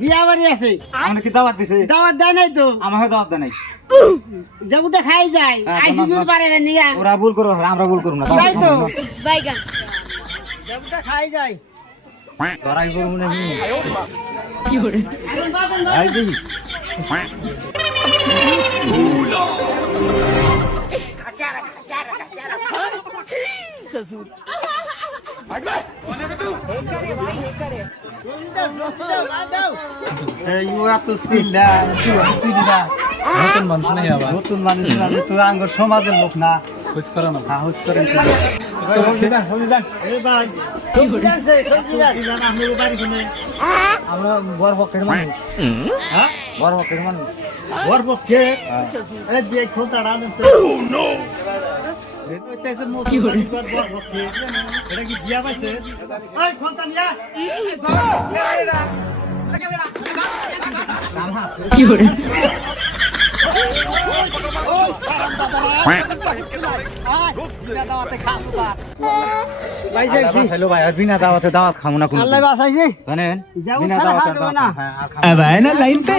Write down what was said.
বিয়া বাড়ি আছে কি দাওয়াত দিছে? দাওয়াত দেয় নাই তো আমার দাওয়াত দেয় নাই। যেটা খাই যায় আইসি যদি পারে নিয়ে ওরা ভুল করো, আমরা ভুল করব না। তাই তো বাইগান যেটা খাই যায় ধরাই করব না। কি করে ভাই দেখি নতুন মানুষ নেই আবার নতুন মানুষ আমি তো আঙ্গর সমাজের লোক না। খোঁজ করো না হ্যাঁ, হুস করেন আমরা বড় পক্ষের মানুষ। হ্যাঁ, বড় পক্ষের মানুষ। বর পক্ষে এটা কি বিয়া পাইছে? কি করে হ্যালো ভাই, আর বিনা দাওয়াতে দাওয়াত খাবো না। আল্লাহ বাসাইছে জানেন, যাবো বিনা ছাড়া দাওয়াতে খাওয়া যাবে না। দাওয়াত। হ্যাঁ, আর খাবো না। Line pay